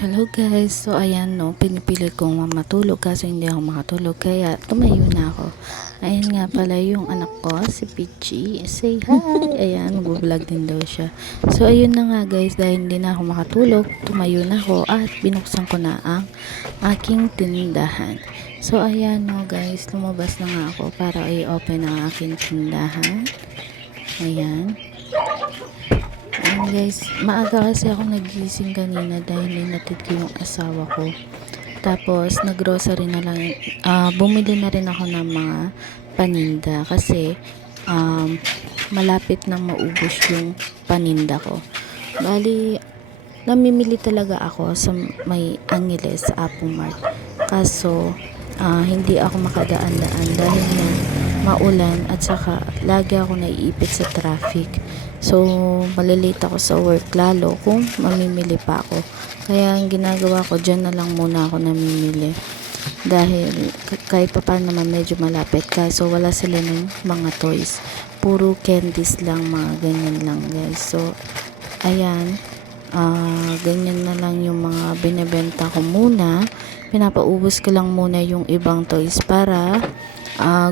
Hello guys, so ayan no, pinipilit kong matulog kasi hindi ako makatulog kaya tumayo na ako. Ayan nga pala yung anak ko, si Pichi. Say hi! Ayan, mag-vlog din daw siya. So ayun na nga guys, dahil hindi na ako makatulog, tumayo na ako at binuksan ko na ang aking tindahan. So ayan no guys, lumabas na nga ako para i-open ang aking tindahan. Ayan. Ayan guys, maaga kasi ako nagising kanina dahil hinatid ko yung asawa ko. Tapos naggrocery na lang, bumili na rin ako ng mga paninda kasi malapit nang maubos yung paninda ko. Bali, namimili talaga ako sa may Angeles sa Apple Mart. Kaso hindi ako makadaan-daan dahil na maulan at saka lagi ako naiipit sa traffic. So, malilate ako sa work lalo kung mamimili pa ako. Kaya ang ginagawa ko, dyan na lang muna ako namimili. Dahil kahit pa paano naman medyo malapit. Kaso wala sila ng mga toys. Puro candies lang, mga ganyan lang guys. So, ayan. Ganyan na lang yung mga binibenta ko muna. Pinapaubos ko lang muna yung ibang toys para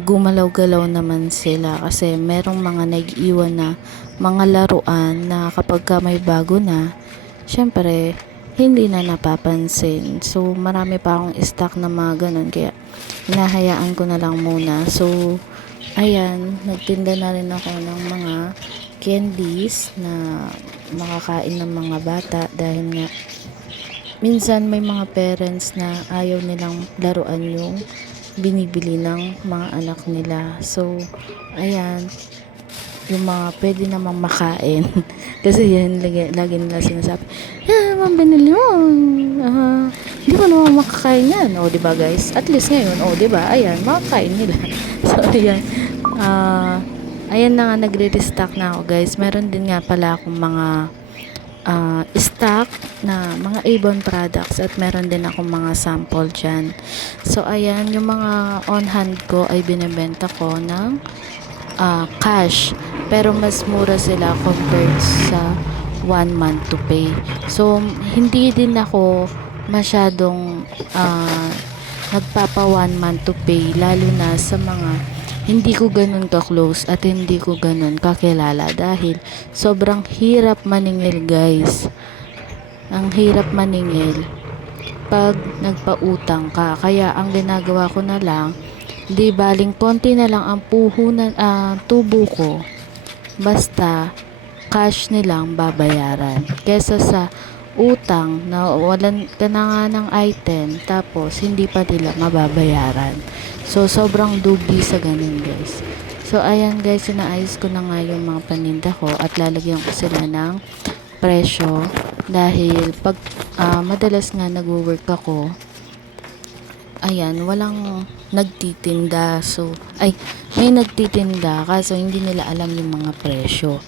gumalaw-galaw naman sila kasi merong mga nag-iwan na mga laruan na kapag ka may bago na, syempre hindi na napapansin. So marami pa akong stock na mga ganun kaya hinahayaan ko na lang muna. So ayan, nagtinda na rin ako ng mga candies na makakain ng mga bata dahil nga minsan may mga parents na ayaw nilang laruan yung binibili ng mga anak nila. So, ayan, yung mga pwede namang makain. Kasi yan, lagi nila sinasabi, yeah, ma'am, binili mo. Di ba naman makakain yan? O, diba guys? At least ngayon, o, diba? Ayan, makakain nila. So, ayan. Ayan na nga, nagre-restock na ako guys. Meron din nga pala akong mga stock na mga Avon products at meron din akong mga sample dyan. So ayan, yung mga on hand ko ay binibenta ko ng cash, pero mas mura sila compared sa 1 month to pay. So hindi din ako masyadong nagpapa 1 month to pay, lalo na sa mga hindi ko ganun ka-close at hindi ko ganun kakilala dahil sobrang hirap maningil guys. Ang hirap maningil pag nagpautang ka. Kaya ang ginagawa ko na lang, di baling konti na lang ang puhunan, tubo ko. Basta cash nilang babayaran. Kesa sa utang na walan ka na nga ng item tapos hindi pa nila mababayaran. So sobrang dugi sa ganun guys. So ayan guys, inaayos ko na nga yung mga paninda ko at lalagyan ko sila ng presyo dahil pag madalas nga nagwo-work ako, ayan, walang nagtitinda. So, may nagtitinda kaso hindi nila alam yung mga presyo.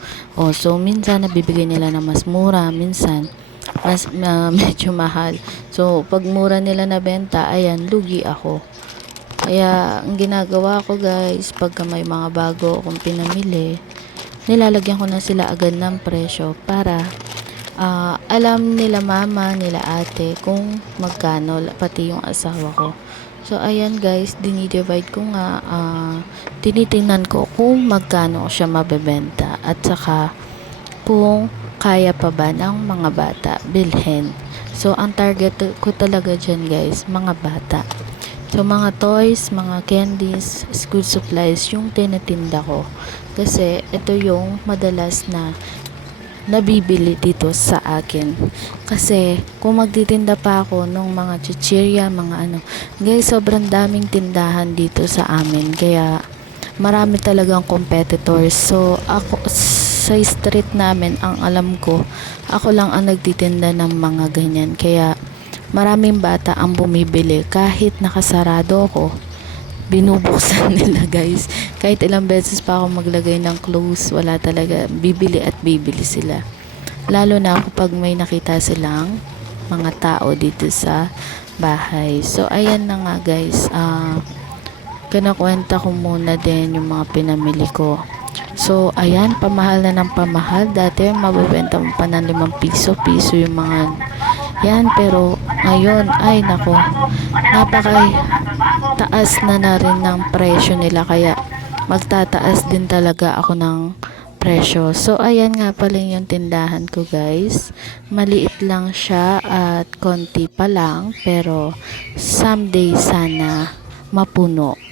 So minsan nabibigay nila na mas mura, minsan mas medyo mahal. So, pag mura nila na benta, ayan, lugi ako. Kaya, ang ginagawa ko guys, pagka may mga bago akong pinamili, nilalagyan ko na sila agad ng presyo para alam nila mama, nila ate kung magkano, pati yung asawa ko. So, ayan guys, dinidivide ko nga, tinitingnan ko kung magkano siya mabebenta at saka kung kaya pa ba ng mga bata bilhin. So, ang target ko talaga dyan guys, mga bata. So, mga toys, mga candies, school supplies, yung tinitinda ko. Kasi, ito yung madalas na nabibili dito sa akin. Kasi, kung magtitinda pa ako ng mga chichirya, mga ano, guys, sobrang daming tindahan dito sa amin. Kaya, marami talagang competitors. So, ako, sa street namin, ang alam ko, ako lang ang nagtitinda ng mga ganyan. Kaya, maraming bata ang bumibili. Kahit nakasarado ako, binubuksan nila guys. Kahit ilang beses pa ako maglagay ng close, wala talaga. Bibili at bibili sila. Lalo na kapag may nakita silang mga tao dito sa bahay. So, ayan na nga guys. Kinakwenta ko muna din yung mga pinamili ko. So, ayan, pamahal na ng pamahal. Dati, mabibenta mo pa ng 5 piso yung mga Yan, pero ngayon, ay nako, napaka taas na rin ng presyo nila, kaya magtataas din talaga ako ng presyo. So, ayan nga pala yung tindahan ko, guys. Maliit lang siya at konti pa lang, pero someday sana mapuno.